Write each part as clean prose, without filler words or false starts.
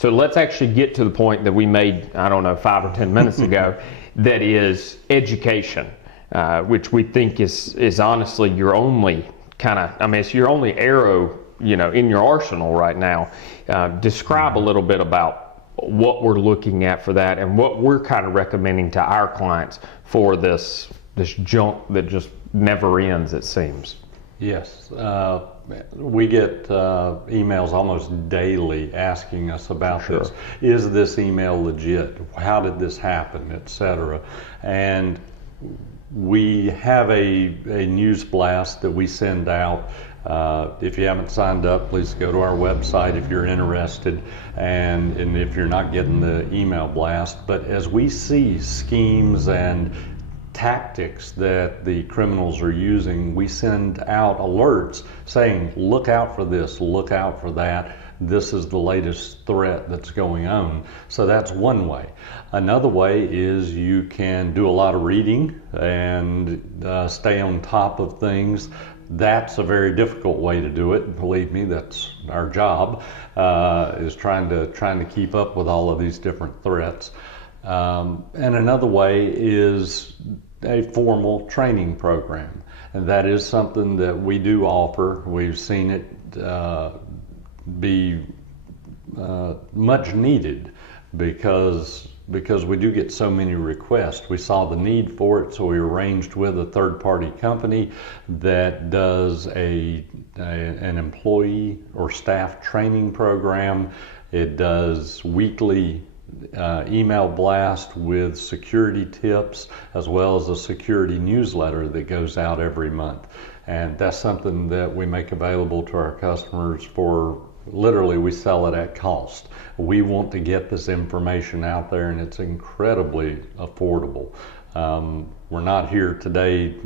So let's actually get to the point that we made, I don't know, 5 or 10 minutes ago, that is education, which we think is honestly your only it's your only arrow, in your arsenal right now. Describe a little bit about what we're looking at for that and what we're kind of recommending to our clients for this junk that just never ends, it seems. Yes, we get emails almost daily asking us about this. Is this email legit? How did this happen, etc. And we have a news blast that we send out. If you haven't signed up, please go to our website if you're interested, and if you're not getting the email blast. But as we see schemes and tactics that the criminals are using, we send out alerts saying, look out for this, look out for that. This is the latest threat that's going on. So that's one way. Another way is you can do a lot of reading and stay on top of things. That's a very difficult way to do it. Believe me, that's our job, is trying to keep up with all of these different threats. And another way is a formal training program, and that is something that we do offer. We've seen it be much needed because we do get so many requests. We saw the need for it, so we arranged with a third-party company that does an employee or staff training program. It does weekly email blast with security tips, as well as a security newsletter that goes out every month. And that's something that we make available to our customers for, literally, we sell it at cost. We want to get this information out there, and it's incredibly affordable. We're not here today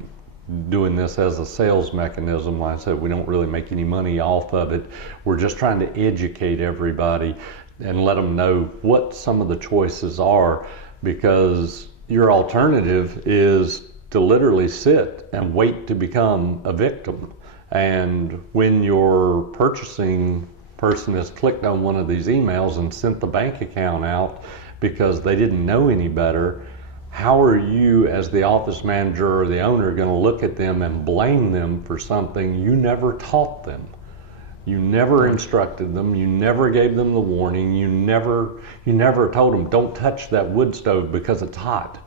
doing this as a sales mechanism. Like I said, we don't really make any money off of it. We're just trying to educate everybody and let them know what some of the choices are, because your alternative is to literally sit and wait to become a victim. And when your purchasing person has clicked on one of these emails and sent the bank account out because they didn't know any better, how are you as the office manager or the owner going to look at them and blame them for something you never taught them? You never instructed them, you never gave them the warning, you never told them, don't touch that wood stove because it's hot.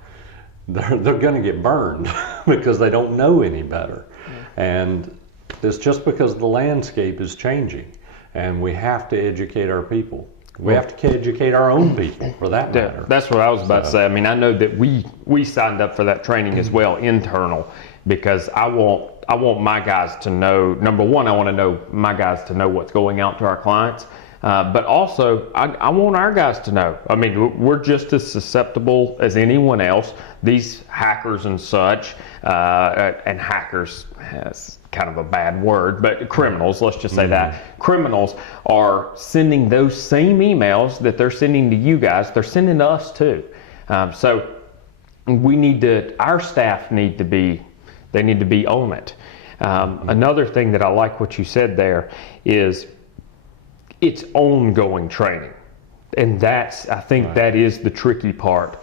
They're going to get burned because they don't know any better. And it's just because the landscape is changing, and we have to educate our people. We have to educate our own people, for that matter. That's what I was about to say. I mean, I know that we signed up for that training as well, internal, because I want my guys to know, number one, I want to know my guys to know what's going out to our clients. But also, I want our guys to know. I mean, we're just as susceptible as anyone else. These hackers and such, and hackers, that's kind of a bad word, but criminals, let's just say that. Criminals are sending those same emails that they're sending to you guys, they're sending to us too. So our staff need to be on it. Another thing that I like what you said there is it's ongoing training. And I think that is the tricky part,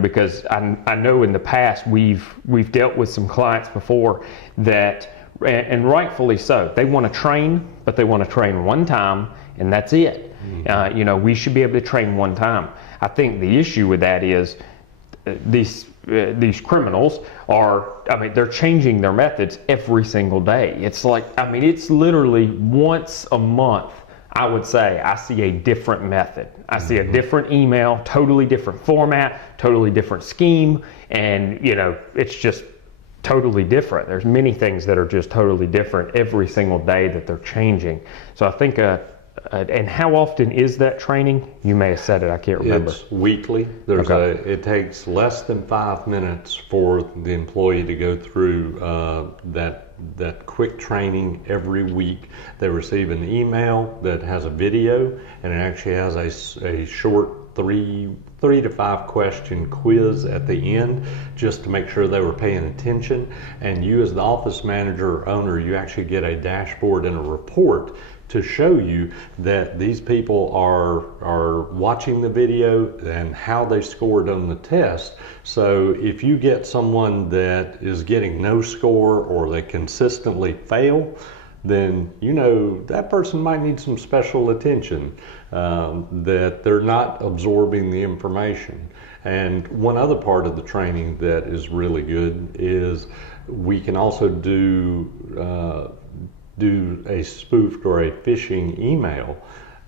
because I know in the past we've dealt with some clients before that, and rightfully so, they want to train, but they want to train one time and that's it. We should be able to train one time. I think the issue with that is these criminals they're changing their methods every single day. It's like, it's literally once a month, I would say, I see a different method. I see a different email, totally different format, totally different scheme, and it's just totally different. There's many things that are just totally different every single day that they're changing. So I think and how often is that training? You may have said it, I can't remember. It's weekly. It takes less than 5 minutes for the employee to go through that quick training every week. They receive an email that has a video, and it actually has a short 3 to 5 question quiz at the end, just to make sure they were paying attention. And you, as the office manager or owner, you actually get a dashboard and a report to show you that these people are watching the video and how they scored on the test. So if you get someone that is getting no score or they consistently fail, then you know that person might need some special attention, that they're not absorbing the information. And one other part of the training that is really good is we can also do a spoofed or a phishing email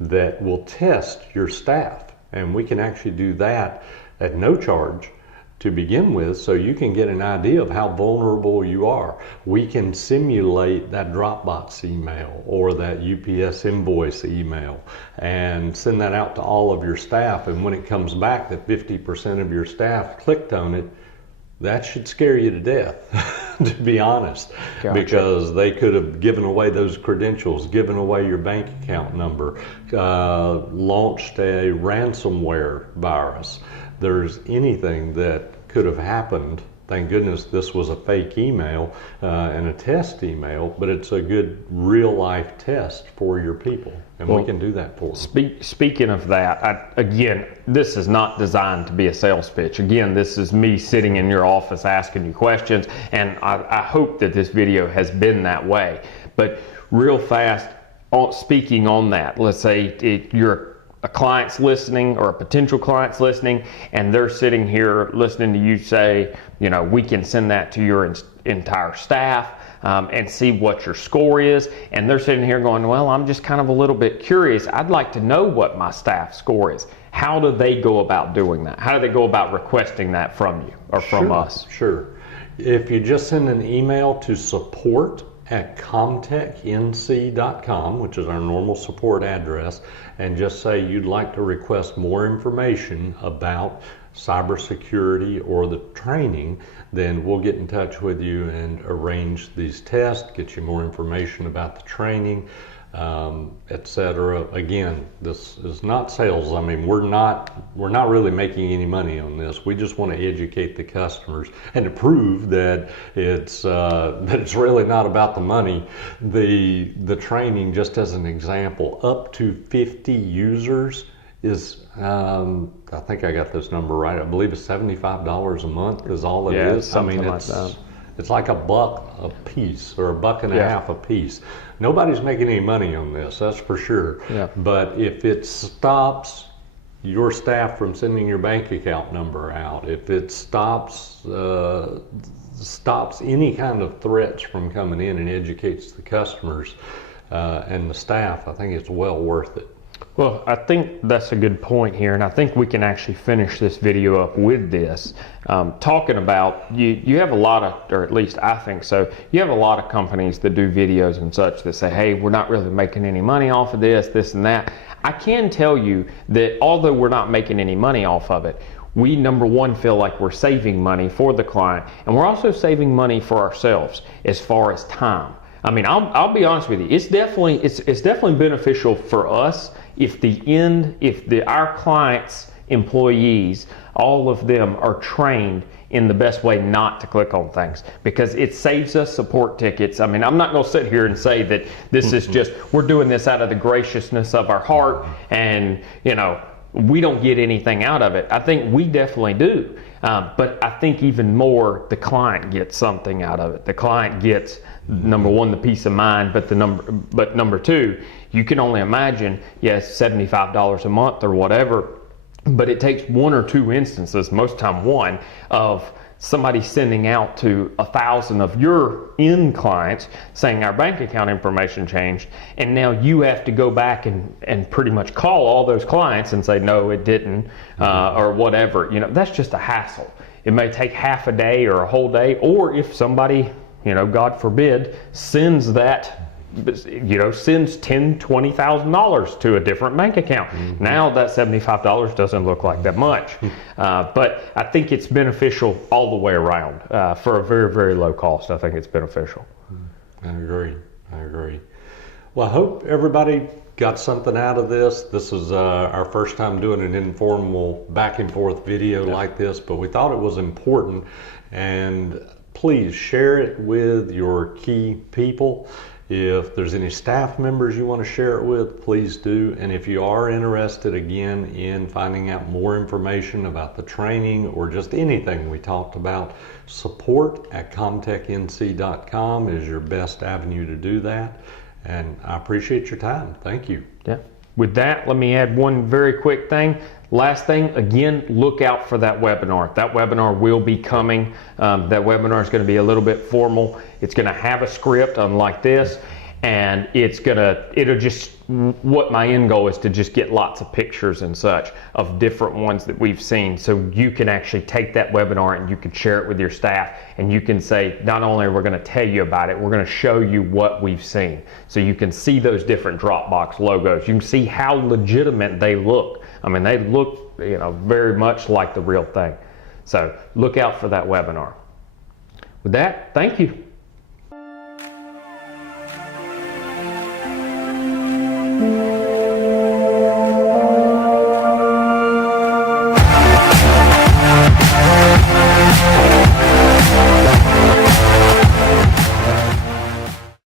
that will test your staff. And we can actually do that at no charge to begin with, so you can get an idea of how vulnerable you are. We can simulate that Dropbox email or that UPS invoice email and send that out to all of your staff. And when it comes back that 50% of your staff clicked on it, that should scare you to death, to be honest. Gotcha. Because they could have given away those credentials, given away your bank account number, launched a ransomware virus. There's anything that could have happened. Thank goodness this was a fake email and a test email, but it's a good real life test for your people, and we can do that for them. Speaking of that, again, this is not designed to be a sales pitch. Again, this is me sitting in your office asking you questions, and I hope that this video has been that way. But real fast, speaking on that, let's say you're a client's listening or a potential client's listening, and they're sitting here listening to you say, you know, we can send that to your entire staff and see what your score is. And they're sitting here going, well, I'm just kind of a little bit curious. I'd like to know what my staff score is. How do they go about doing that? How do they go about requesting that from you or from us? Sure. If you just send an email to support@comtechnc.com, which is our normal support address, and just say you'd like to request more information about cybersecurity or the training, then we'll get in touch with you and arrange these tests, get you more information about the training, etc. Again, this is not sales. I mean, we're not really making any money on this. We just want to educate the customers and to prove that it's really not about the money. The training, just as an example, up to 50 users is I think I got this number right. I believe it's $75 a month is all it is. I mean, it's like $1 a piece or $1.50 a piece. Nobody's making any money on this, that's for sure. Yeah. But if it stops your staff from sending your bank account number out, if it stops any kind of threats from coming in and educates the customers and the staff, I think it's well worth it. Well, I think that's a good point here, and I think we can actually finish this video up with this. Talking about, you have a lot of, or at least I think so, you have a lot of companies that do videos and such that say, hey, we're not really making any money off of this and that. I can tell you that although we're not making any money off of it, we, number one, feel like we're saving money for the client, and we're also saving money for ourselves as far as time. I mean, I'll be honest with you, it's definitely beneficial for us if our clients' employees, all of them are trained in the best way not to click on things, because it saves us support tickets. I mean, I'm not going to sit here and say that this is just, we're doing this out of the graciousness of our heart and, you know, we don't get anything out of it. I think we definitely do. But I think even more, the client gets something out of it. The client gets, number one, the peace of mind, but number two, you can only imagine, yes, $75 a month or whatever, but it takes one or two instances, most time one, of somebody sending out to 1,000 of your end clients saying our bank account information changed, and now you have to go back and pretty much call all those clients and say, no, it didn't, or whatever. You know, that's just a hassle. It may take half a day or a whole day, or if somebody, you know, God forbid, sends $10,000, $20,000 to a different bank account. Mm-hmm. Now that $75 doesn't look like that much. But I think it's beneficial all the way around. For a very, very low cost, I think it's beneficial. I agree. Well, I hope everybody got something out of this. This is our first time doing an informal back and forth video like this, but we thought it was important, and please share it with your key people. If there's any staff members you want to share it with, please do. And if you are interested again in finding out more information about the training or just anything we talked about, support@comtechnc.com is your best avenue to do that. And I appreciate your time. Thank you. Yeah. With that, let me add one very quick thing. Last thing, again, look out for that webinar. That webinar will be coming. That webinar is going to be a little bit formal. It's going to have a script unlike this, and what my end goal is to just get lots of pictures and such of different ones that we've seen, so you can actually take that webinar and you can share it with your staff, and you can say, not only are we going to tell you about it, we're going to show you what we've seen. So you can see those different Dropbox logos. You can see how legitimate they look. I mean, they look, very much like the real thing. So look out for that webinar. With that, thank you.